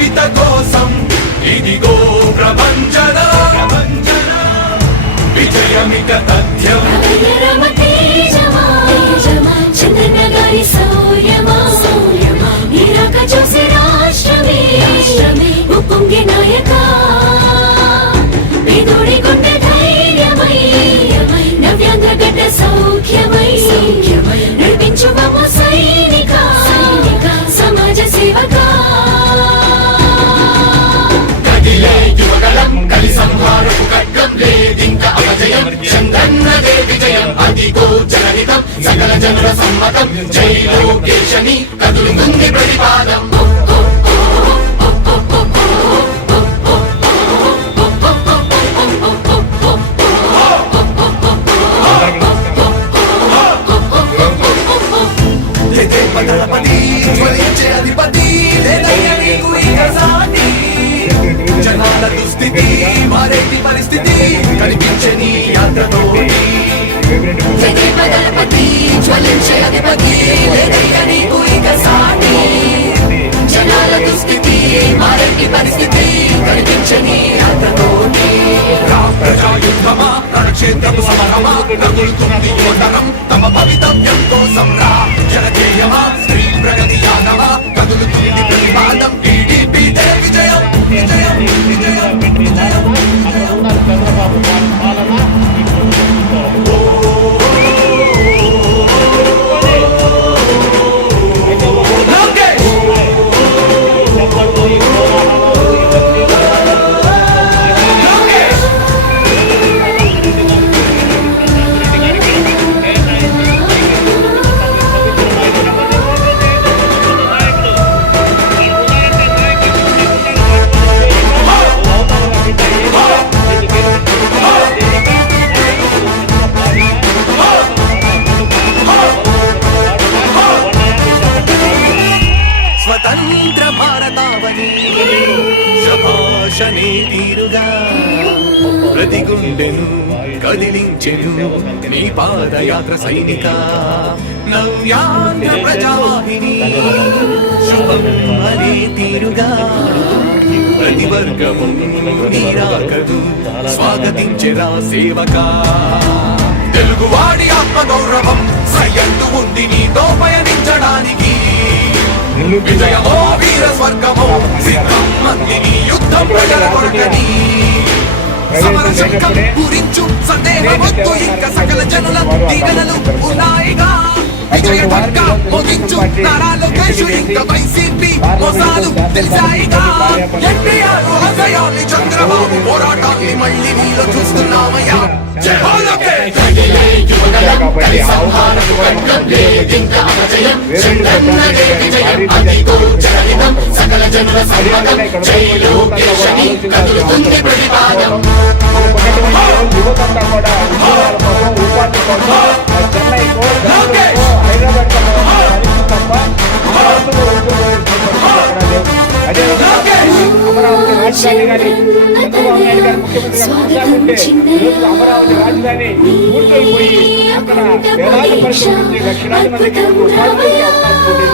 కవిత కోసం ఇదిగో ప్రభంజన విజయమిక తథ్యం చంద్రనగారి సౌర్యమా నీరాక చూసి రాష్ట్రమే ఉప్పొంగే నాయక పేదోడి గుండె ధైర్యమై నవ్యాంధ్ర గడ్డ సౌఖ్యమై నడిపించుమము సైనిక సమాజ సేవక కదిలే యువగలం కలి సంహారపు ఖడ్గం లేదింక అపజయం చంద్రన్నదే విజయం అదిగో జనహితం సకల జనుల సమ్మతం జై లోకేశని కదులుతుంది ప్రతిపాదం జనాల దుస్థితి మారేటి పరిస్థితి కనిపించని యాత్రతోటి జ్వలించే అధిపతి లేదయ్యా నీకు ఇక సాటి జనాల దుస్థితి మారేటి పరిస్థితి కనిపించని యాత్రతోటి ప్రజాయుద్ధమా రణక్షేత్రపు సమరమా రగులుతుంది యువతరం తమ భవితవ్యం కోసం రా జనజేయమా స్త్రీ ప్రగతి యానమా కదులుతుంది ప్రతిపాదం టీడీపీ విజయం విజయం విజయం విజయం స్వతంత్ర భారతావని శభాషనే తీరుగా ప్రతి గుండెను కదిలించెను నీ పాదయాత్ర సైనిక నవ్యాంధ్ర ప్రజావాహిని శుభం అనే తీరుగా ప్రతి వర్గము నీరాకదు స్వాగతించెరా సేవక తెలుగువాడి ఆత్మగౌరవం సయ్యంటూ ఉంది నీతో పయనించడానికి విజయమో వీర స్వర్గమో సిద్ధం మందిని యుద్ధం ప్రజల కొరకని సమర శంఖం పూరించు సందేహమొద్దు ఇంకా సకల జనుల దీవెనలు ఉన్నాయిగా విజయ ఢంక మోగించు నారా లోకేష్ ఇంకా వైసీపీ మోసాలు తెలిసాయిగా ఎన్టీఆర్ ఆశయాల్ని చంద్రబాబు పోరాటాన్ని మళ్ళీ నీలో చూస్తున్నామయ్యా జై హో లోకేష్ కలి సంహారపు ఖడ్గం లేదింక అపజయం చంద్రన్నదే విజయం అదిగో జనహితం సకల జనుల సమ్మతం జై లోకేశని కదులుతుంది ప్రతిపాదం యువతంతా కూడా ఉద్యోగాల కోసం ఉపాధి కోసం చెన్నై హైదరాబాద్ తప్ప అమరావతిలో అదేవిధంగా అమరావతి రాజధాని కానీ చంద్రబాబు నాయుడు గారు ముఖ్యమంత్రిగా కొనసాగుంటే ఈరోజు అమరావతి రాజధాని పూర్తయిపోయి అక్కడ వేలాది పరిస్థితి లక్షలాది మందికి ఉపాధి అవకాశం ఉండేది.